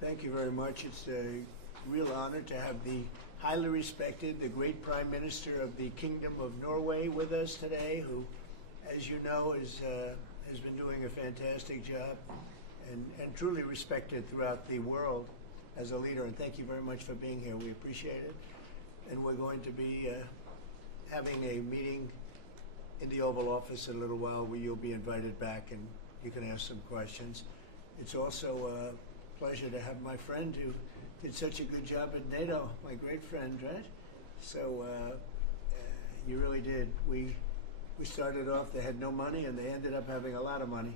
Thank you very much. It's a real honor to have the highly respected, the great Prime Minister of the Kingdom of Norway with us today, who, as you know, has been doing a fantastic job and truly respected throughout the world as a leader. And thank you very much for being here. We appreciate it. And we're going to be having a meeting in the Oval Office in a little while where you'll be invited back and you can ask some questions. It's also a pleasure to have my friend who did such a good job at NATO, my great friend, right? So you really did. We started off, they had no money, and they ended up having a lot of money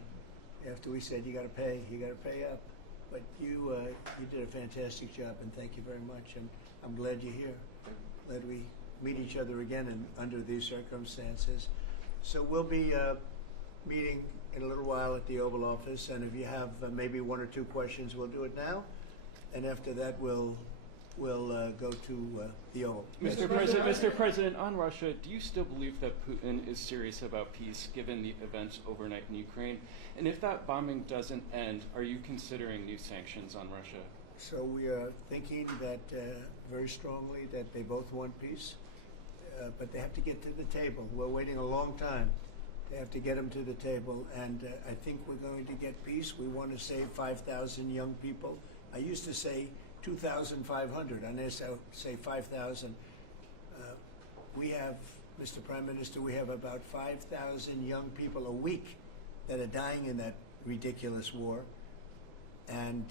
after we said, you got to pay up. But you did a fantastic job, and thank you very much. And I'm glad you're here. Glad we meet each other again under these circumstances. So we'll be meeting in a little while at the Oval Office, and if you have maybe one or two questions, we'll do it now. And after that, we'll go to the Oval. Mr. President, on Russia, do you still believe that Putin is serious about peace, given the events overnight in Ukraine? And if that bombing doesn't end, are you considering new sanctions on Russia? So we are thinking that very strongly that they both want peace, but they have to get to the table. We're waiting a long time. They have to get them to the table, and I think we're going to get peace. We want to save 5,000 young people. I used to say 2,500. I now say 5,000. We have, Mr. Prime Minister, we have about 5,000 young people a week that are dying in that ridiculous war. And,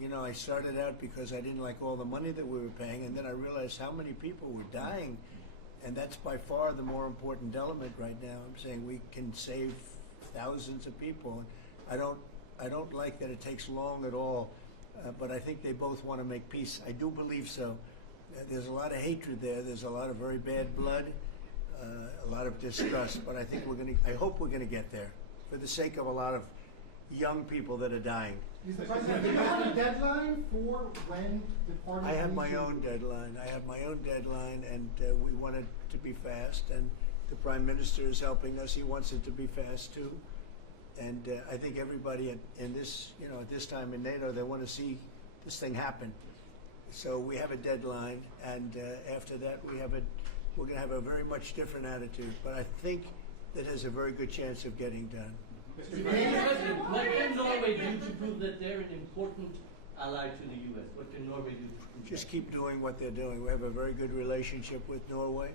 you know, I started out because I didn't like all the money that we were paying, and then I realized how many people were dying. And that's by far the more important element right now. I'm saying we can save thousands of people. I don't like that it takes long at all, but I think they both want to make peace. I do believe so. There's a lot of hatred there. There's a lot of very bad blood, a lot of distrust. But I think I hope we're going to get there, for the sake of a lot of young people that are dying. Mr. President, do you have a deadline for when the party? I have my own deadline. And we want it to be fast. And the Prime Minister is helping us. He wants it to be fast too. And I think everybody in this, you know, at this time in NATO, they want to see this thing happen. So we have a deadline, and after that, we're going to have a very much different attitude. But I think that has a very good chance of getting done. Mr. President, what can Norway do to prove that they're an important ally to the U.S.? What can Norway do to prove Just that? keep doing what they're doing. We have a very good relationship with Norway.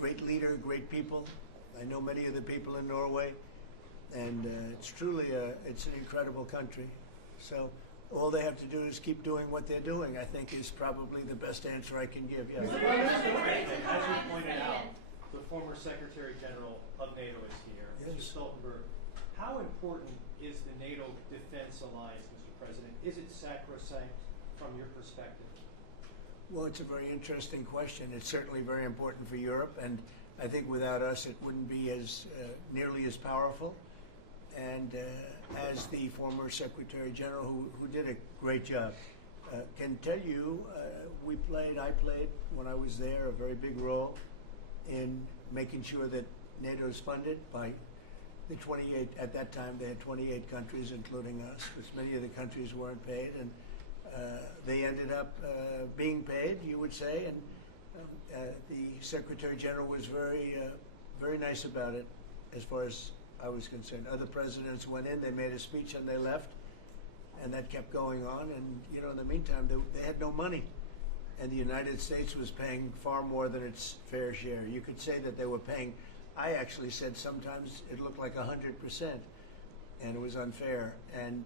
Great leader, great people. I know many of the people in Norway, and it's truly it's an incredible country. So all they have to do is keep doing what they're doing, I think, is probably the best answer I can give. Yes. As you pointed out, the former Secretary General of NATO is here, Mr. Yes. Stoltenberg. How important is the NATO defense alliance, Mr. President? Is it sacrosanct from your perspective? Well, it's a very interesting question. It's certainly very important for Europe, and I think without us it wouldn't be as nearly as powerful. And as the former Secretary General, who did a great job, can tell you, I played when I was there a very big role in making sure that NATO is funded by the 28, at that time they had 28 countries, including us, because many of the countries weren't paid, and they ended up being paid, you would say, and the Secretary General was very nice about it, as far as I was concerned. Other presidents went in, they made a speech, and they left, and that kept going on. And you know, in the meantime, they had no money, and the United States was paying far more than its fair share. You could say that they were paying. I actually said sometimes it looked like 100%, and it was unfair. And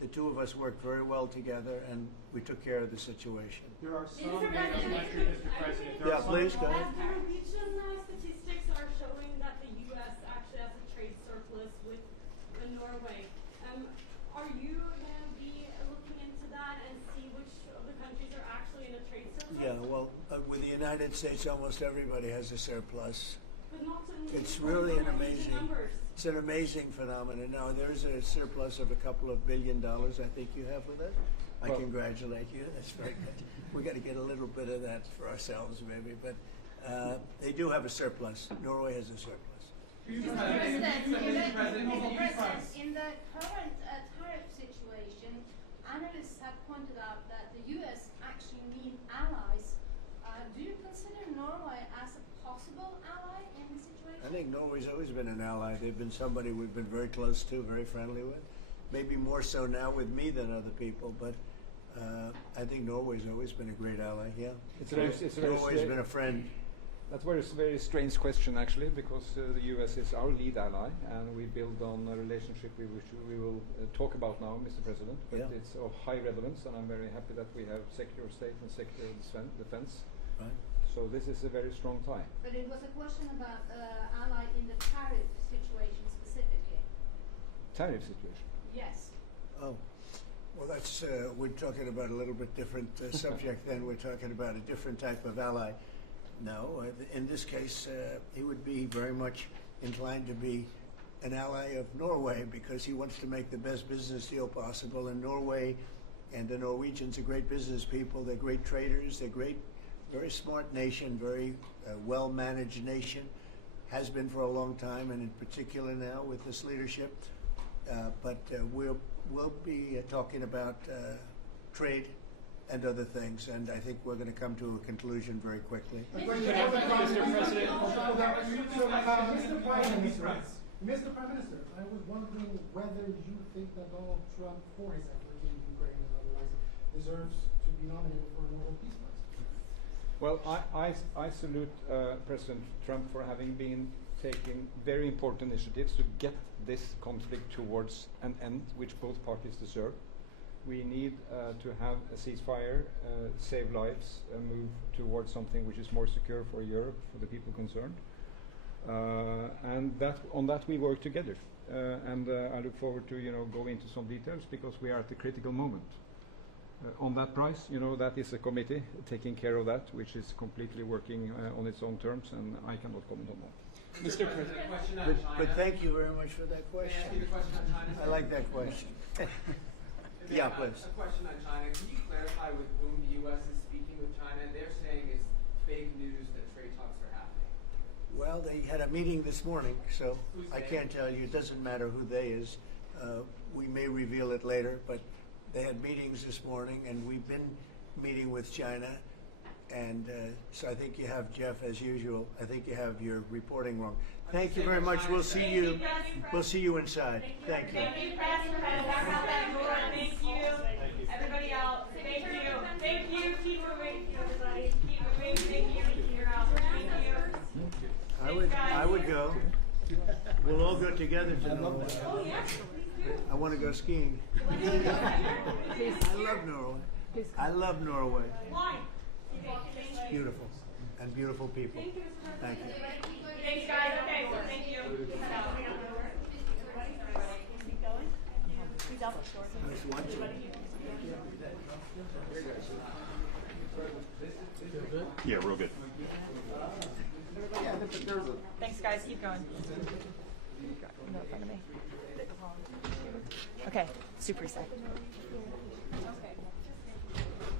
the two of us worked very well together, and we took care of the situation. There are some Mr. NATO President, countries, Mr. President. There Yeah, are some please, go ahead. As the Norwegian statistics are showing that the U.S. actually has a trade surplus with Norway, are you going to be looking into that and see which of the countries are actually in a trade surplus? Yeah, well, with the United States, almost everybody has a surplus. But often It's really an recognize the amazing, numbers. it's an amazing phenomenon. Now, there's a surplus of a couple of $1 billion I think you have with it. I Well- congratulate you. That's very good. We got to get a little bit of that for ourselves, maybe, but they do have a surplus. Norway has a surplus. Mr. President, in the current tariff situation, analysts have pointed out that the U.S. actually need allies. Do you consider Norway as a possible ally in the situation? I think Norway's always been an ally. They've been somebody we've been very close to, very friendly with. Maybe more so now with me than other people, but I think Norway's always been a great ally, yeah. It's a very Norway's been a friend. That's a very strange question, actually, because the U.S. is our lead ally, and we build on a relationship which we will talk about now, Mr. President. But Yeah. it's of high relevance, and I'm very happy that we have Secretary of State and Secretary of Defense. Right. So this is a very strong tie. But it was a question about ally in the tariff situation specifically. Tariff situation. Yes. Oh, well, that's we're talking about a little bit different subject. Then we're talking about a different type of ally. No, in this case, he would be very much inclined to be an ally of Norway because he wants to make the best business deal possible. And Norway and the Norwegians are great business people. They're great traders. They're great, very smart nation, very well-managed nation. Has been for a long time, and in particular now with this leadership. But we'll be talking about trade and other things, and I think we're going to come to a conclusion very quickly. A question for the Mr. President. Mr. Prime Minister, I was wondering whether you think that Donald Trump, for his efforts in Ukraine and otherwise, deserves to be nominated for a Nobel Peace Prize. Well, I salute President Trump for having been taking very important initiatives to get this conflict towards an end, which both parties deserve. We need to have a ceasefire, save lives, move towards something which is more secure for Europe, for the people concerned. And on that we work together. And I look forward to go into some details because we are at a critical moment. On that price, that is a committee taking care of that, which is completely working on its own terms, and I cannot comment on that. Mr. President. Question on China. But thank you very much for that May I ask you question. the question on China? I like that question. Yeah, please. A question on China. Can you clarify with whom the U.S. is speaking with China? They're saying it's fake news that trade talks are happening. Well, they had a meeting this morning, so Who's I they? can't tell you. It doesn't matter who they is. We may reveal it later, but they had meetings this morning, and we've been meeting with China. And so I think you have, Jeff, as usual, I think you have your reporting wrong. Thank you very much. We'll see you. We'll see you inside. Thank you. Thank you, Press. Walk out that door. Thank you. Everybody out. Thank you. Thank you. Keep moving, everybody. Keep moving. Thank you. You're out. Thank you. I would go. We'll all go together to Norway. Oh, yes, please do. I want to go skiing. I love Norway. I love Norway. Why? It's beautiful and beautiful people. Thank you, Mr. Thank President. you. Thanks, guys. Okay, so thank you. Nice watching. Yeah, real good. Thanks, guys. Keep going. No, in front of me. Okay, super safe.